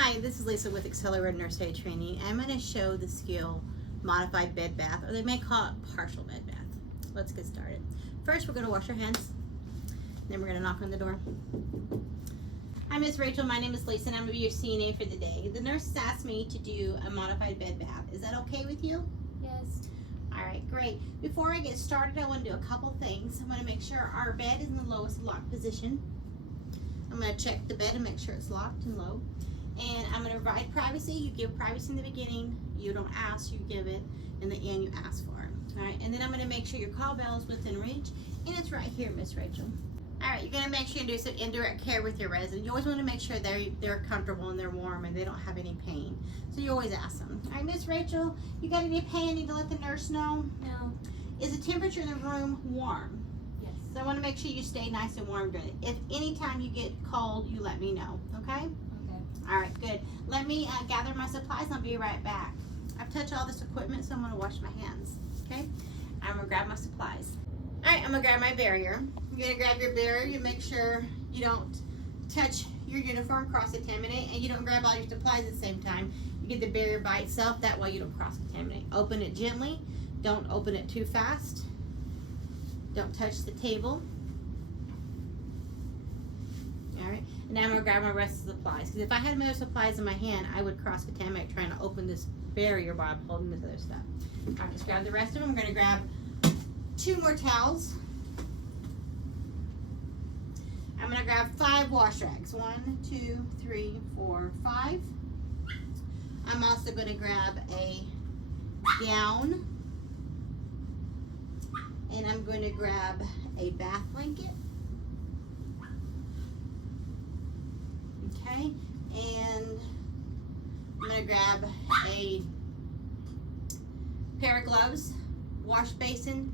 Hi, this is Lisa with Accelerated Nurse Aid Training. I'm going to show the skill modified bed bath, or they may call it partial bed bath. Let's get started. First, we're going to wash our hands. Then we're going to knock on the door. Hi, Miss Rachel. My name is Lisa, and I'm going to be your CNA for the day. The nurse asked me to do a modified bed bath. Is that okay with you? Yes. All right, great. Before I get started, I want to do a couple things. I want to make sure our bed is in the lowest locked position. I'm going to check the bed and make sure it's locked and low. And I'm going to provide privacy. You give privacy in the beginning. You don't ask, you give it. In the end, you ask for it. All right, and then I'm going to make sure your call bell is within reach, and it's right here, Miss Rachel. All right, you're going to make sure you do some indirect care with your resident. You always want to make sure they're comfortable and they're warm and they don't have any pain. So you always ask them. All right, Miss Rachel, you got any pain? Need to let the nurse know? No. Is the temperature in the room warm? Yes. So I want to make sure you stay nice and warm during it. If anytime you get cold, you let me know, okay? Okay. All right, good. Let me gather my supplies and I'll be right back. I've touched all this equipment, so I'm going to wash my hands, okay? I'm going to grab my supplies. All right, I'm going to grab my barrier. You're going to grab your barrier. You make sure you don't touch your uniform, cross-contaminate, and you don't grab all your supplies at the same time. You get the barrier by itself. That way you don't cross-contaminate. Open it gently. Don't open it too fast. Don't touch the table. All right, and now I'm going to grab my rest of the supplies. Because if I had my other supplies in my hand, I would cross-contaminate trying to open this barrier while I'm holding this other stuff. I'll just grab the rest of them. I'm going to grab 2 more towels. I'm going to grab 5 wash rags. 1, 2, 3, 4, 5. I'm also going to grab a gown. And I'm going to grab a bath blanket. Okay. And I'm going to grab a pair of gloves, wash basin,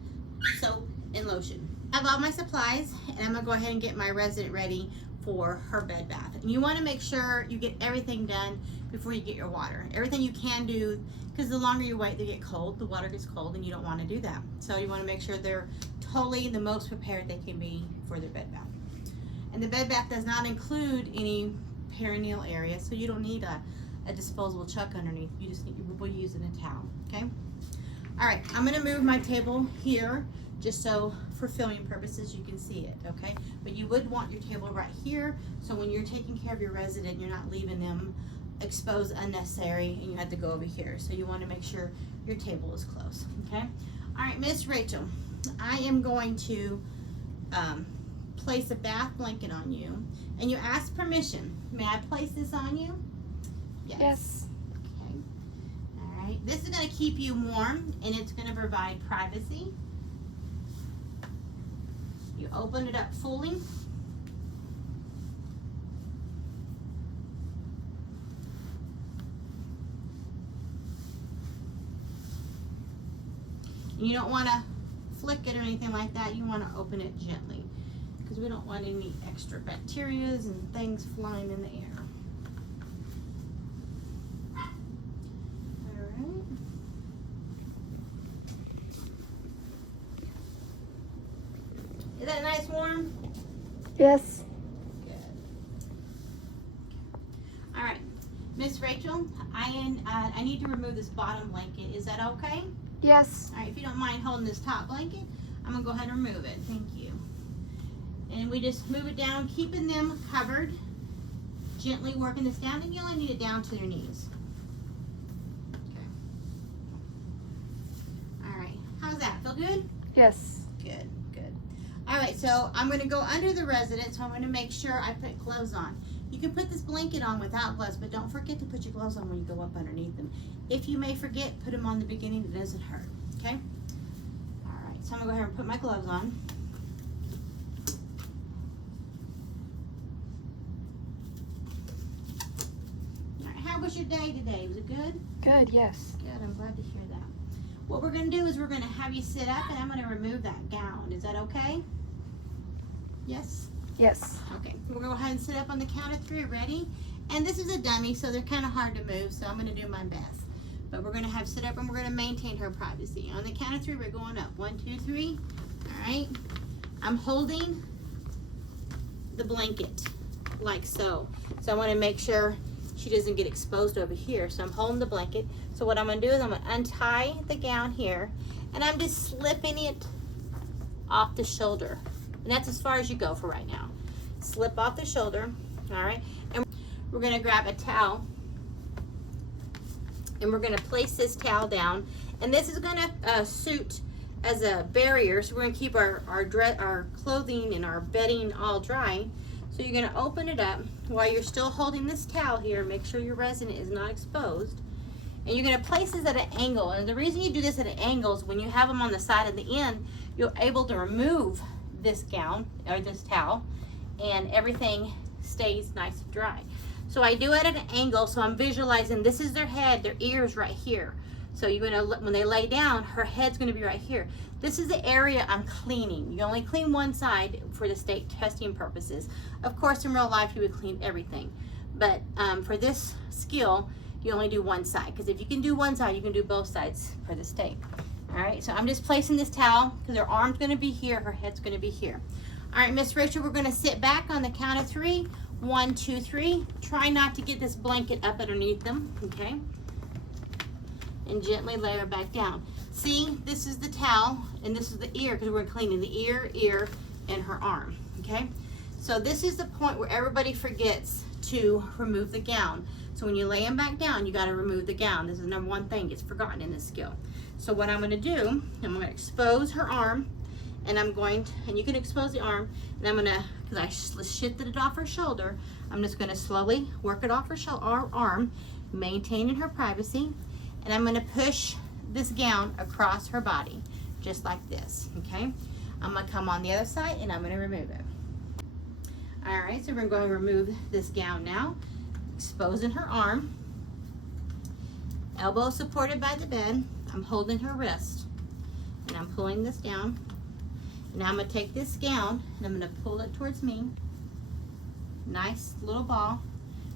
soap, and lotion. I have all my supplies, and I'm going to go ahead and get my resident ready for her bed bath. And you want to make sure you get everything done before you get your water. Everything you can do, because the longer you wait, they get cold. The water gets cold, and you don't want to do that. So you want to make sure they're totally the most prepared they can be for their bed bath. And the bed bath does not include any perineal area, so you don't need a disposable chuck underneath. You just need, we'll use a towel, okay? All right, I'm gonna move my table here just so for filming purposes you can see it, okay? But you would want your table right here, so when you're taking care of your resident, you're not leaving them exposed unnecessary and you have to go over here. So you wanna make sure your table is close, okay? All right, Miss Rachel, I am going to place a bath blanket on you, and you ask permission. May I place this on you? Yes. Okay. All right. This is going to keep you warm, and it's going to provide privacy. You open it up fully. You don't want to flick it or anything like that. You want to open it gently, because we don't want any extra bacterias and things flying in the air. All right. Is that nice warm? Yes. Good. All right, Miss Rachel, I need to remove this bottom blanket. Is that okay? Yes. All right, if you don't mind holding this top blanket, I'm gonna go ahead and remove it. Thank you. And we just move it down, keeping them covered, gently working this down, and you only need it down to your knees. Okay. All right, how's that? Feel good? Yes. Good, good. All right, so I'm gonna go under the resident, so I'm gonna make sure I put gloves on. You can put this blanket on without gloves, but don't forget to put your gloves on when you go up underneath them. If you may forget, put them on the beginning, it doesn't hurt, okay? All right, so I'm gonna go ahead and put my gloves on. How was your day today? Was it good? Good, yes. Good, I'm glad to hear that. What we're going to do is we're going to have you sit up, and I'm going to remove that gown. Is that okay? Yes? Yes. Okay, we're going to go ahead and sit up on the count of 3. Ready? And this is a dummy, so they're kind of hard to move, so I'm going to do my best. But we're going to have sit up, and we're going to maintain her privacy. On the count of 3, we're going up. 1, 2, 3. All right? I'm holding the blanket like so. So I want to make sure she doesn't get exposed over here. So I'm holding the blanket. So what I'm gonna do is I'm gonna untie the gown here, and I'm just slipping it off the shoulder. And that's as far as you go for right now. Slip off the shoulder, all right? And we're gonna grab a towel, and we're gonna place this towel down. And this is gonna suit as a barrier, so we're gonna keep our clothing and our bedding all dry. So you're gonna open it up while you're still holding this towel here. Make sure your resident is not exposed. And you're gonna place this at an angle. And the reason you do this at an angle is when you have them on the side and the end, you're able to remove this gown or this towel, and everything stays nice and dry. So I do it at an angle, so I'm visualizing this is their head, their ears right here. So you're gonna, when they lay down, her head's gonna be right here. This is the area I'm cleaning. You only clean one side for the state testing purposes. Of course, in real life, you would clean everything. But for this skill, you only do one side. Because if you can do one side, you can do both sides for the state. All right, so I'm just placing this towel because her arm's gonna be here, her head's gonna be here. All right, Miss Rachel, we're gonna sit back on the count of 3. 1, 2, 3. Try not to get this blanket up underneath them, okay? And gently lay her back down. See, this is the towel, and this is the ear, because we're cleaning the ear, and her arm, okay? So this is the point where everybody forgets to remove the gown. So when you lay them back down, you gotta remove the gown. This is the number one thing, it's forgotten in this skill. So what I'm gonna do, I'm gonna expose her arm, and I'm going to, and you can expose the arm, and I'm gonna, because I shifted it off her shoulder, I'm just gonna slowly work it off her arm, maintaining her privacy, and I'm gonna push this gown across her body, just like this, okay? I'm gonna come on the other side, and I'm gonna remove it. All right, so we're going to remove this gown now, exposing her arm, elbow supported by the bed. I'm holding her wrist, and I'm pulling this down. Now I'm gonna take this gown, and I'm gonna pull it towards me. Nice little ball.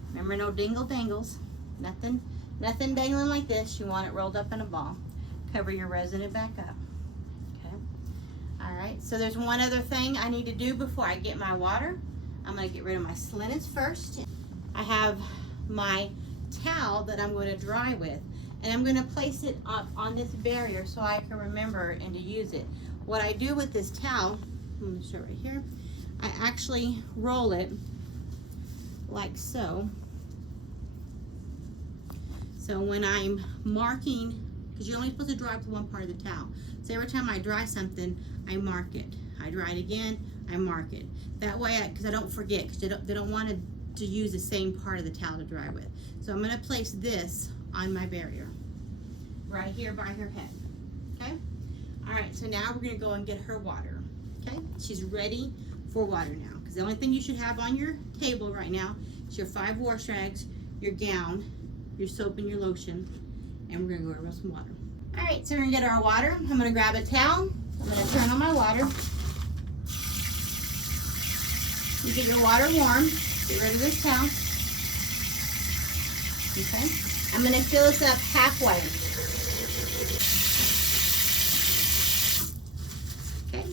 Remember, no dingle dangles. Nothing dangling like this. You want it rolled up in a ball. Cover your resident back up. Okay. All right, so there's one other thing I need to do before I get my water. I'm gonna get rid of my linens first. I have my towel that I'm gonna dry with, and I'm gonna place it up on this barrier so I can remember and to use it. What I do with this towel, I'm gonna show it right here, I actually roll it like so. So when I'm marking, because you're only supposed to dry with one part of the towel. So every time I dry something, I mark it. I dry it again, I mark it. That way, because I don't forget, because they don't want to use the same part of the towel to dry with. So I'm gonna place this on my barrier, right here by her head, okay? All right, so now we're gonna go and get her water, okay? She's ready for water now, because the only thing you should have on your table right now is your 5 wash rags, your gown, your soap and your lotion, and we're gonna go over some water. All right, so we're gonna get our water. I'm gonna grab a towel. I'm gonna turn on my water. You get your water warm. Get rid of this towel. Okay. I'm gonna fill this up halfway. Okay,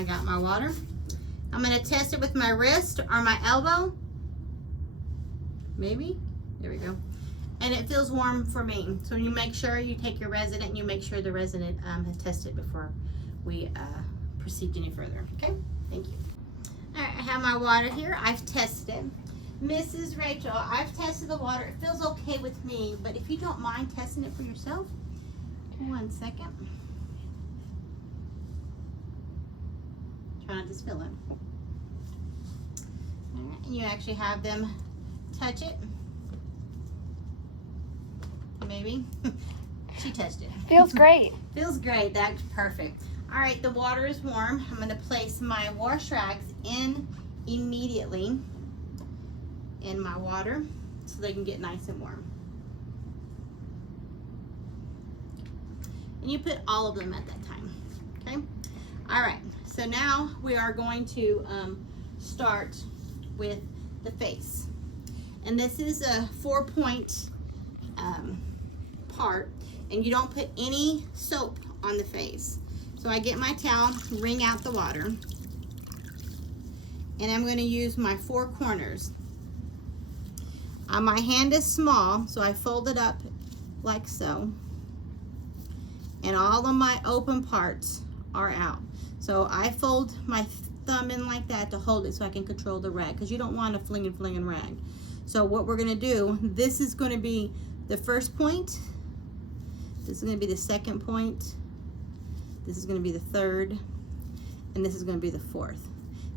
I got my water. I'm gonna test it with my wrist or my elbow. Maybe. There we go. And it feels warm for me. So you make sure you take your resident and you make sure the resident has tested before we proceed any further. Okay, thank you. All right, I have my water here. I've tested it. Mrs. Rachel, I've tested the water. It feels okay with me, but if you don't mind testing it for yourself, 1 second. Try not to spill it. All right, and you actually have them touch it. Maybe. She touched it. Feels great. Feels great. That's perfect. All right, the water is warm. I'm going to place my wash rags in immediately in my water so they can get nice and warm. And you put all of them at that time. Okay? All right, so now we are going to start with the face. And this is a 4-point part, and you don't put any soap on the face. So I get my towel, wring out the water, and I'm going to use my 4 corners. My hand is small, so I fold it up like so. And all of my open parts are out. So I fold my thumb in like that to hold it so I can control the rag, because you don't want a fling and rag. So what we're gonna do, this is gonna be the first point, this is gonna be the second point, this is gonna be the third, and this is gonna be the fourth.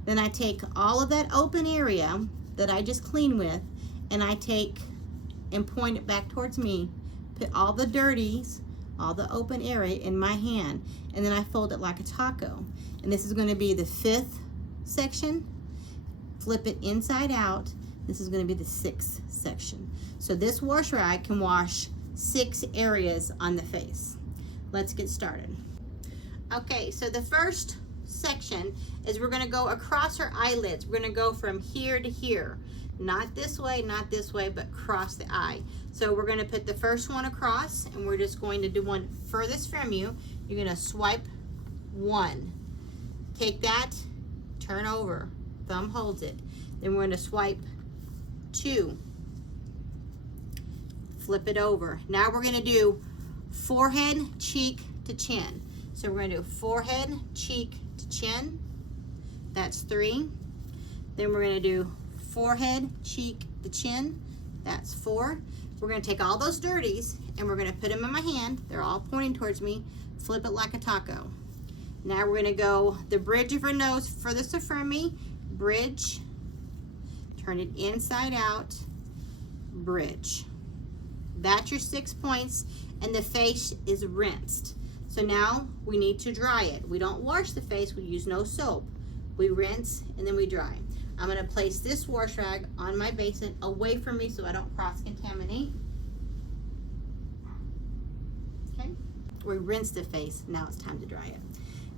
Then I take all of that open area that I just cleaned with, and I take and point it back towards me, put all the dirties, all the open area in my hand, and then I fold it like a taco. And this is gonna be the fifth section, flip it inside out, this is gonna be the sixth section. So this wash rag can wash 6 areas on the face. Let's get started. Okay, so the first section is we're gonna go across her eyelids. We're gonna go from here to here. Not this way, but across the eye. So we're gonna put the first one across, and we're just going to do one furthest from you. You're gonna swipe 1. Take that, turn over, thumb holds it. Then we're gonna swipe 2. Flip it over. Now we're gonna do forehead, cheek to chin. So we're gonna do forehead, cheek to chin. That's 3. Then we're gonna do forehead, cheek to chin. That's 4. We're gonna take all those dirties and we're gonna put them in my hand. They're all pointing towards me. Flip it like a taco. Now we're gonna go the bridge of her nose furthest from me. Bridge. Turn it inside out. Bridge. That's your 6 points, and the face is rinsed. So now we need to dry it. We don't wash the face, we use no soap. We rinse and then we dry. I'm gonna place this wash rag on my basin away from me so I don't cross-contaminate. Okay, we rinse the face, now it's time to dry it.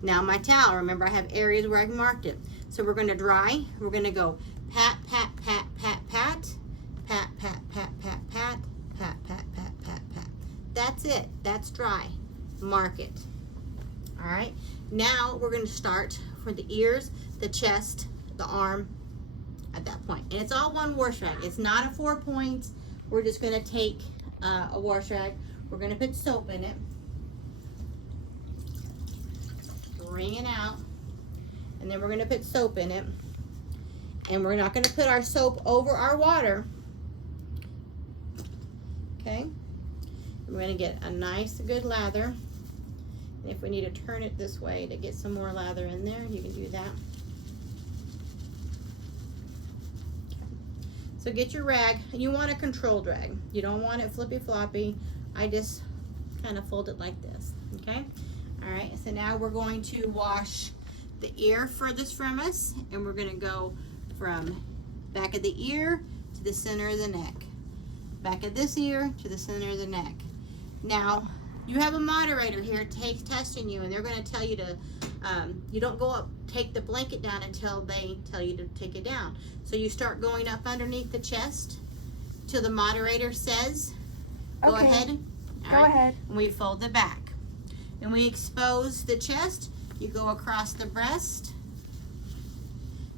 Now my towel, remember I have areas where I've marked it. So we're gonna dry, we're gonna go pat, pat, pat, pat, pat, pat, pat, pat, pat, pat, pat, pat, pat, pat, pat. That's it, that's dry. Mark it. All right, now we're going to start for the ears, the chest, the arm at that point. And it's all one wash rag. It's not a 4 points. We're just going to take a wash rag. We're going to put soap in it. Wring it out. And then we're going to put soap in it. And we're not going to put our soap over our water. Okay. We're going to get a nice good lather. And if we need to turn it this way to get some more lather in there, you can do that. Okay. So get your rag, and you want a controlled rag. You don't want it flippy floppy. I just kind of fold it like this, okay? All right, so now we're going to wash the ear furthest from us, and we're gonna go from back of the ear to the center of the neck. Back of this ear to the center of the neck. Now, you have a moderator here testing you, and they're going to tell you to, you don't go up, take the blanket down until they tell you to take it down. So you start going up underneath the chest till the moderator says, go ahead. Go ahead. And we fold the back. And we expose the chest. You go across the breast.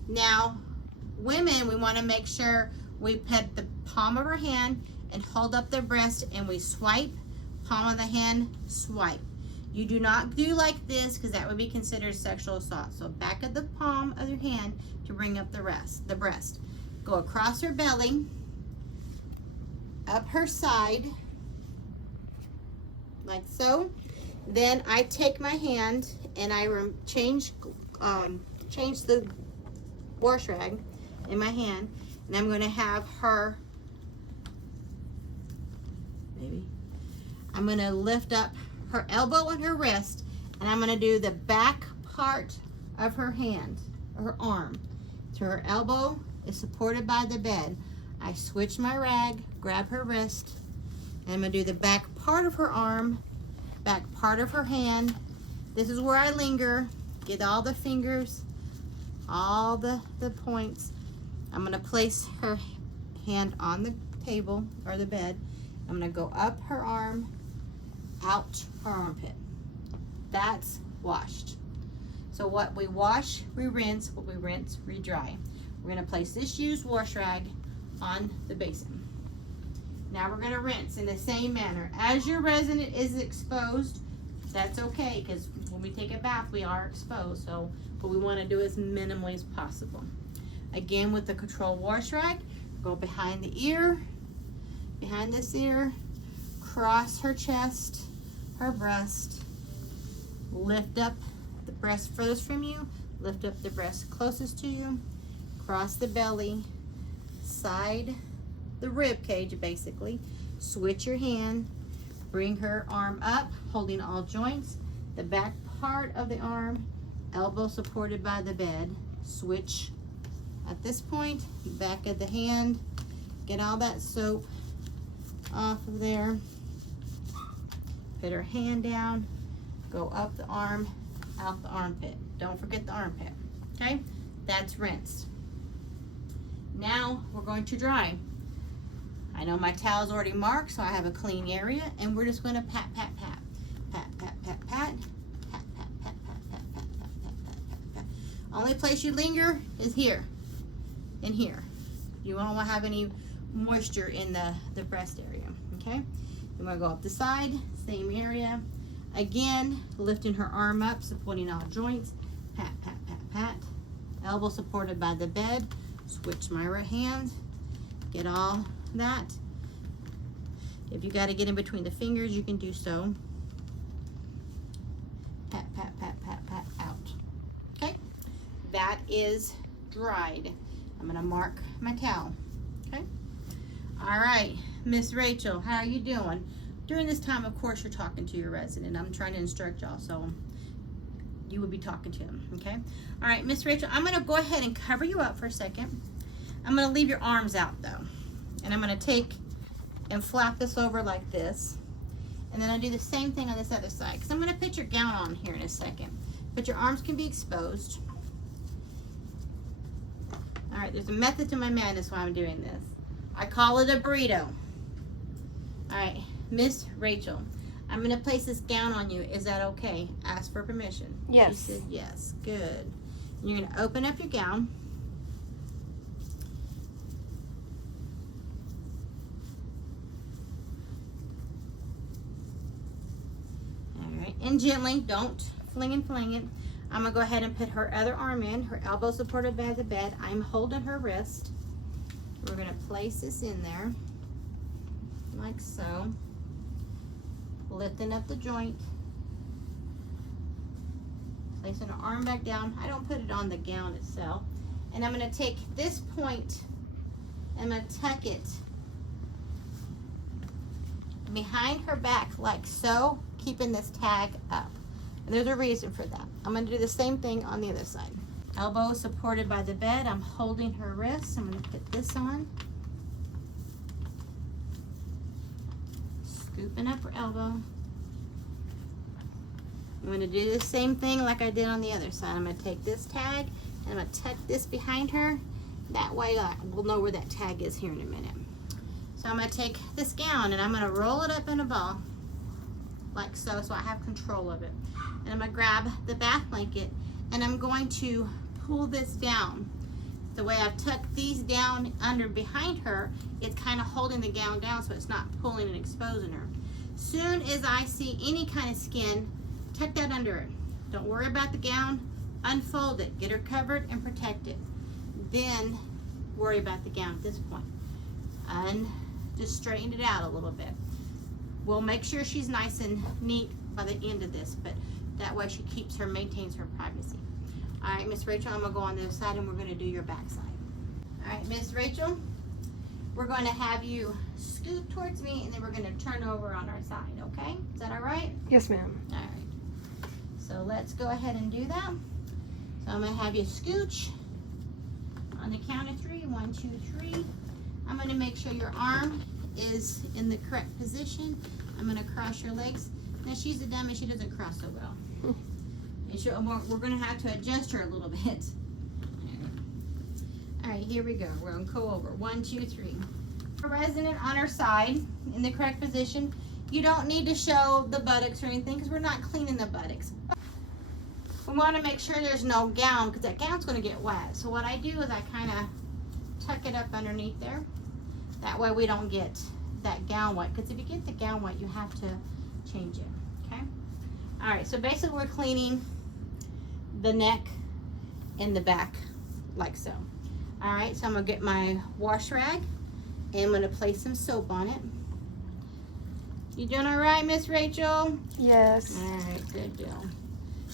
Now, women, we want to make sure we put the palm of our hand and hold up the breast, and we swipe. Palm of the hand, swipe. You do not do like this, because that would be considered sexual assault. So back of the palm of your hand to bring up the breast. Go across her belly, up her side, like so. Then I take my hand and I change the wash rag in my hand, and I'm going to have her, maybe. I'm going to lift up her elbow and her wrist, and I'm going to do the back part of her hand, or her arm. So her elbow is supported by the bed. I switch my rag, grab her wrist, and I'm going to do the back part of her arm, back part of her hand. This is where I linger, get all the fingers, all the points. I'm going to place her hand on the table or the bed. I'm going to go up her arm, out her armpit. That's washed. So what we wash, we rinse. What we rinse, we dry. We're going to place this used wash rag on the basin. Now we're gonna rinse in the same manner. As your resident is exposed, that's okay, because when we take a bath, we are exposed. So what we wanna do as minimally as possible. Again, with the control wash rag, go behind the ear, behind this ear, cross her chest, her breast, lift up the breast furthest from you, lift up the breast closest to you, cross the belly, side the rib cage basically, switch your hand, bring her arm up, holding all joints, the back part of the arm, elbow supported by the bed, switch at this point, back of the hand, get all that soap off of there, put her hand down, go up the arm, out the armpit. Don't forget the armpit, okay? That's rinsed. Now we're going to dry. I know my towel's already marked, so I have a clean area, and we're just gonna pat, pat, pat. Pat, pat, pat, pat. Pat, pat, pat, pat, pat, pat, pat, pat, pat, pat. Only place you linger is here and here. You don't want to have any moisture in the breast area, okay? You want to go up the side, same area. Again, lifting her arm up, supporting all joints. Pat, pat, pat, pat. Elbow supported by the bed. Switch my right hand. Get all that. If you got to get in between the fingers, you can do so. Pat, pat, pat, pat, pat, out. Okay? That is dried. I'm going to mark my towel. Okay? All right, Miss Rachel, how are you doing? During this time, of course, you're talking to your resident. I'm trying to instruct y'all, so you would be talking to him, okay? All right, Miss Rachel, I'm gonna go ahead and cover you up for a second. I'm gonna leave your arms out though. And I'm gonna take and flap this over like this. And then I'll do the same thing on this other side, because I'm gonna put your gown on here in a second. But your arms can be exposed. All right, there's a method to my madness while I'm doing this. I call it a burrito. All right, Miss Rachel, I'm gonna place this gown on you. Is that okay? Ask for permission. Yes. She said yes. Good. You're gonna open up your gown. All right, and gently, don't fling and fling it. I'm gonna go ahead and put her other arm in, her elbow supported by the bed. I'm holding her wrist. We're gonna place this in there, like so. Lifting up the joint. Placing her arm back down. I don't put it on the gown itself. And I'm gonna take this point, and I'm gonna tuck it behind her back like so, keeping this tag up. And there's a reason for that. I'm gonna do the same thing on the other side. Elbow supported by the bed. I'm holding her wrist. I'm gonna put this on. Scooping up her elbow. I'm gonna do the same thing like I did on the other side. I'm gonna take this tag and I'm gonna tuck this behind her. That way we'll know where that tag is here in a minute. So I'm gonna take this gown and I'm gonna roll it up in a ball like so, so I have control of it. And I'm gonna grab the bath blanket and I'm going to pull this down. The way I've tucked these down under behind her, it's kind of holding the gown down so it's not pulling and exposing her. Soon as I see any kind of skin, tuck that under it. Don't worry about the gown, unfold it, get her covered and protected. Then worry about the gown at this point. And just straighten it out a little bit. We'll make sure she's nice and neat by the end of this, but that way she maintains her privacy. All right, Miss Rachel, I'm gonna go on the other side and we're gonna do your back side. All right, Miss Rachel, we're gonna have you scoot towards me and then we're gonna turn over on our side, okay? Is that all right? Yes, ma'am. All right. So let's go ahead and do that. So I'm gonna have you scooch on the count of 3. 1, 2, 3. I'm gonna make sure your arm is in the correct position. I'm gonna cross your legs. Now she's a dummy, she doesn't cross so well. And we're gonna have to adjust her a little bit. All right, here we go. We're gonna go over. 1, 2, 3. A resident on her side in the correct position. You don't need to show the buttocks or anything because we're not cleaning the buttocks. We want to make sure there's no gown because that gown's going to get wet. So what I do is I kind of tuck it up underneath there. That way we don't get that gown wet, because if you get the gown wet, you have to change it, okay? All right, so basically we're cleaning the neck and the back like so. All right, so I'm gonna get my wash rag and I'm gonna place some soap on it. You doing all right, Miss Rachel? Yes. All right, good deal.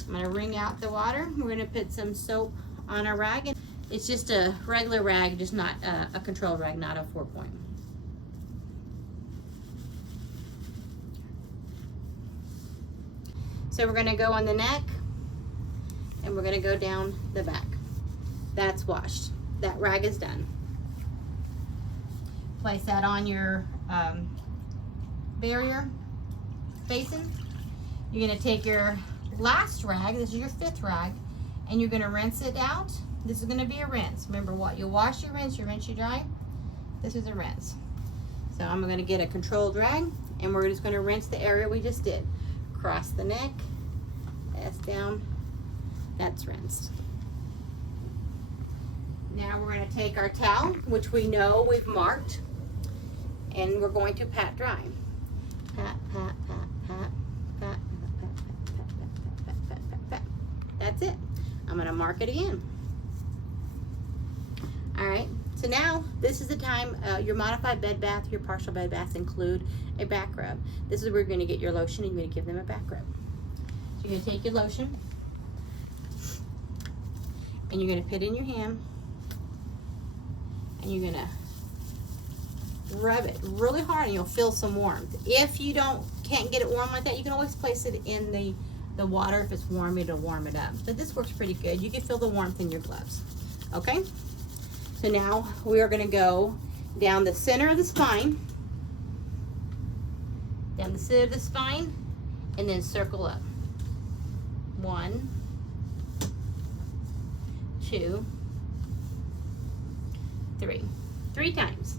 I'm gonna wring out the water. We're gonna put some soap on our rag. And it's just a regular rag, just not a control rag, not a 4-point. So we're gonna go on the neck and we're gonna go down the back. That's washed. That rag is done. Place that on your barrier basin. You're gonna take your last rag, this is your 5th rag, and you're gonna rinse it out. This is gonna be a rinse. Remember what? You wash, you rinse, you dry. This is a rinse. So I'm gonna get a controlled rag and we're just gonna rinse the area we just did. Across the neck, that's down, that's rinsed. Now we're gonna take our towel, which we know we've marked, and we're going to pat dry. Pat, pat, pat, pat, pat, pat, pat, pat, pat, pat, pat, pat. That's it. I'm gonna mark it again. All right, so now this is the time, your modified bed bath, your partial bed baths include a back rub. This is where you're gonna get your lotion and you're gonna give them a back rub. So you're gonna take your lotion and you're gonna put it in your hand and you're gonna rub it really hard and you'll feel some warmth. If you can't get it warm like that, you can always place it in the water. If it's warm, it'll warm it up. But this works pretty good. You can feel the warmth in your gloves. Okay? So now we are gonna go down the center of the spine, down the center of the spine, and then circle up. 1, 2, 3. 3 times.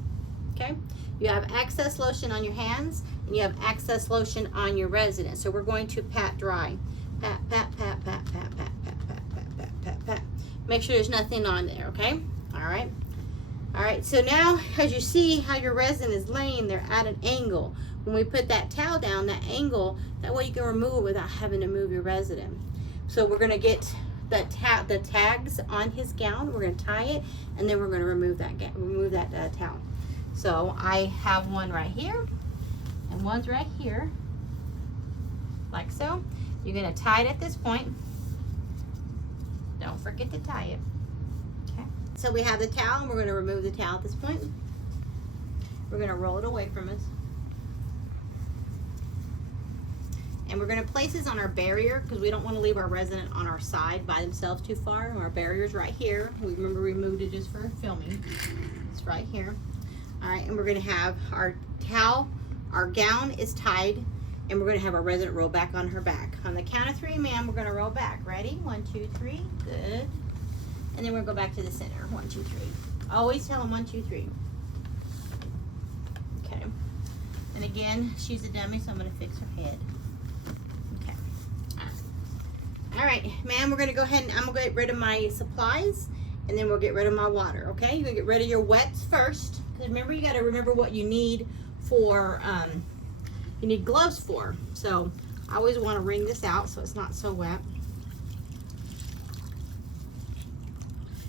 Okay? You have excess lotion on your hands and you have excess lotion on your resident. So we're going to pat dry. Pat, pat, pat, pat, pat, pat, pat, pat, pat, pat, pat, pat. Make sure there's nothing on there, okay? All right. All right, so now as you see how your resin is laying there at an angle, when we put that towel down, that angle, that way you can remove it without having to move your resident. So we're gonna get the tags on his gown, we're gonna tie it, and then we're gonna remove that towel. So I have one right here, and one's right here, like so. You're gonna tie it at this point. Don't forget to tie it. Okay. So we have the towel, and we're gonna remove the towel at this point. We're gonna roll it away from us. And we're gonna place this on our barrier because we don't wanna leave our resident on our side by themselves too far. Our barrier's right here. We remember we moved it just for filming. It's right here. All right, and we're gonna have our towel, our gown is tied, and we're gonna have our resident roll back on her back. On the count of 3, ma'am, we're gonna roll back. Ready? 1, 2, 3, good. And then we're gonna go back to the center. 1, 2, 3. Always tell them 1, 2, 3. Okay. And again, she's a dummy, so I'm gonna fix her head. Okay. All right, ma'am, we're gonna go ahead and I'm gonna get rid of my supplies, and then we'll get rid of my water, okay? You're gonna get rid of your wets first, because remember, you gotta remember what you need for, you need gloves for. So I always wanna wring this out so it's not so wet.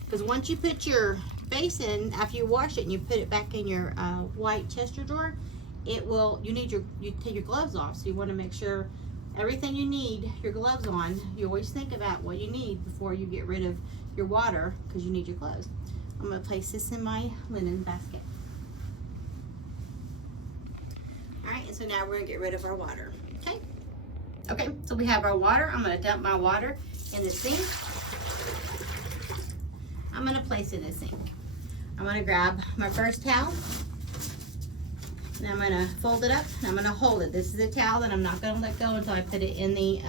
Because once you put your basin, after you wash it and you put it back in your white Chester drawer, you take your gloves off. So you wanna make sure everything you need your gloves on, you always think about what you need before you get rid of your water, because you need your gloves. I'm gonna place this in my linen basket. All right, and so now we're gonna get rid of our water, okay? Okay, so we have our water. I'm gonna dump my water in the sink. I'm gonna place it in the sink. I'm gonna grab my first towel, and I'm gonna fold it up, and I'm gonna hold it. This is a towel that I'm not gonna let go until I put it in the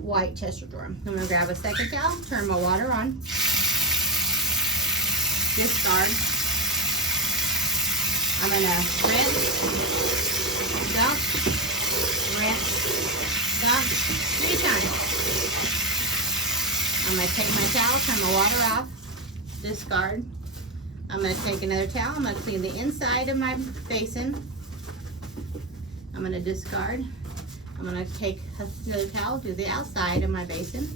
white Chester drawer. I'm gonna grab a second towel, turn my water on, discard. I'm gonna rinse, dump, rinse, dump, 3 times. I'm gonna take my towel, turn my water off, discard. I'm gonna take another towel, I'm gonna clean the inside of my basin, I'm gonna discard. I'm gonna take another towel, do the outside of my basin.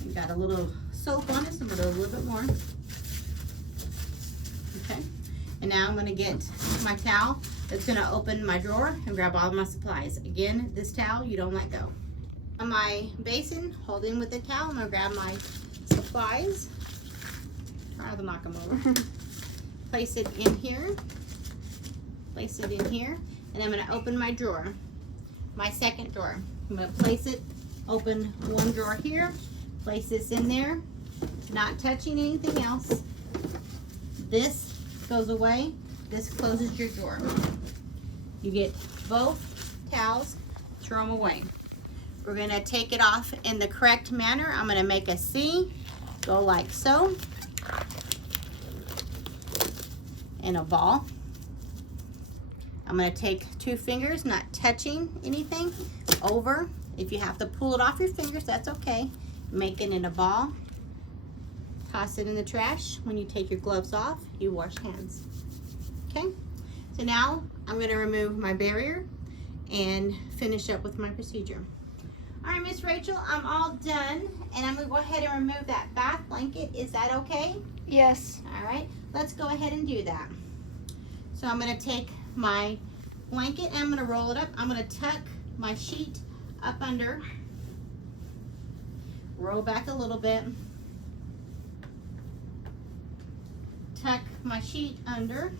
I've got a little soap on it, so I'm gonna do a little bit more. Okay, and now I'm gonna get my towel that's gonna open my drawer and grab all of my supplies. Again, this towel you don't let go. On my basin, holding with the towel, I'm gonna grab my supplies. Try to knock them over. Place it in here. Place it in here, and I'm gonna open my drawer, my second drawer. I'm gonna place it, open one drawer here, place this in there, not touching anything else. This goes away, this closes your drawer. You get both towels, throw them away. We're gonna take it off in the correct manner. I'm gonna make a C, go like so, and a ball. I'm gonna take 2 fingers, not touching anything, over. If you have to pull it off your fingers, that's okay. Make it in a ball. Toss it in the trash. When you take your gloves off, you wash hands. Okay? So now I'm gonna remove my barrier and finish up with my procedure. All right, Miss Rachel, I'm all done, and I'm gonna go ahead and remove that bath blanket. Is that okay? Yes. All right, let's go ahead and do that. So I'm gonna take my blanket and I'm gonna roll it up. I'm gonna tuck my sheet up under, roll back a little bit, tuck my sheet under,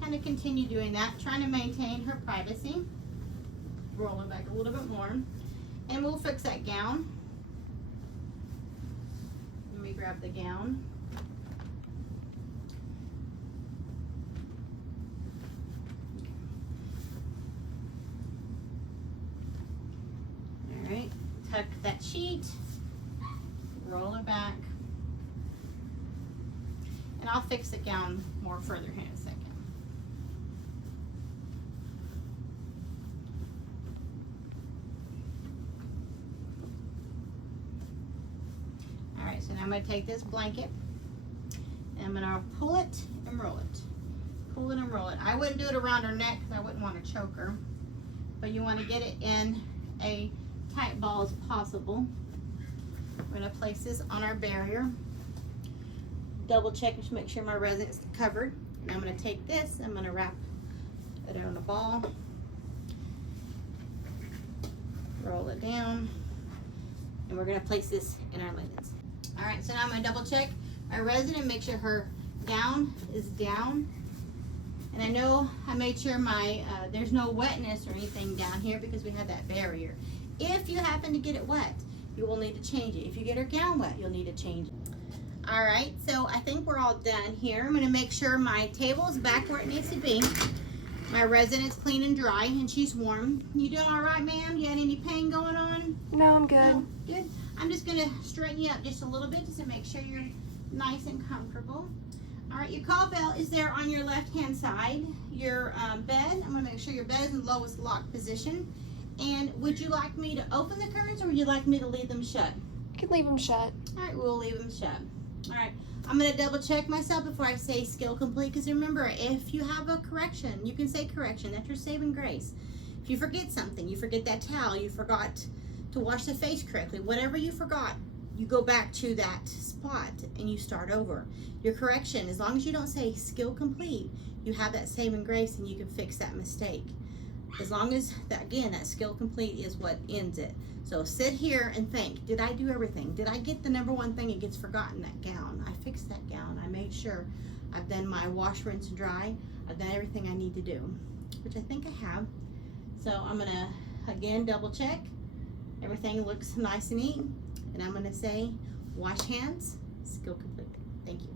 kind of continue doing that, trying to maintain her privacy. Roll it back a little bit more, and we'll fix that gown. Let me grab the gown. Alright, tuck that sheet, roll it back, and I'll fix the gown more further here in a second. Alright, so now I'm going to take this blanket and I'm going to pull it and roll it. Pull it and roll it. I wouldn't do it around her neck because I wouldn't want to choke her, but you want to get it in a tight ball as possible. We're going to place this on our barrier. Double check to make sure my resin is covered. And I'm going to take this, I'm going to wrap it on a ball, roll it down, and we're going to place this in our linens. All right, so now I'm going to double check my resin and make sure her gown is down. And I know I made sure my there's no wetness or anything down here because we had that barrier. If you happen to get it wet, you will need to change it. If you get her gown wet, you'll need to change it. All right, so I think we're all done here. I'm gonna make sure my table is back where it needs to be. My resin is clean and dry and she's warm. You doing all right, ma'am? You had any pain going on? No, I'm good. No? Good. I'm just gonna straighten you up just a little bit just to make sure you're nice and comfortable. All right, your call bell is there on your left-hand side. Your bed, I'm gonna make sure your bed is in the lowest locked position. And would you like me to open the curtains or would you like me to leave them shut? You can leave them shut. All right, we'll leave them shut. All right, I'm gonna double check myself before I say skill complete, because remember, if you have a correction, you can say correction. That's your saving grace. If you forget something, you forget that towel, you forgot to wash the face correctly, whatever you forgot, you go back to that spot and you start over. Your correction, as long as you don't say skill complete, you have that saving grace and you can fix that mistake. As long as, that, again, that skill complete is what ends it. So sit here and think, did I do everything? Did I get the number one thing that gets forgotten, that gown? I fixed that gown. I made sure I've done my wash, rinse, and dry. I've done everything I need to do, which I think I have. So I'm gonna, again, double check. Everything looks nice and neat. And I'm gonna say, wash hands, skill complete. Thank you.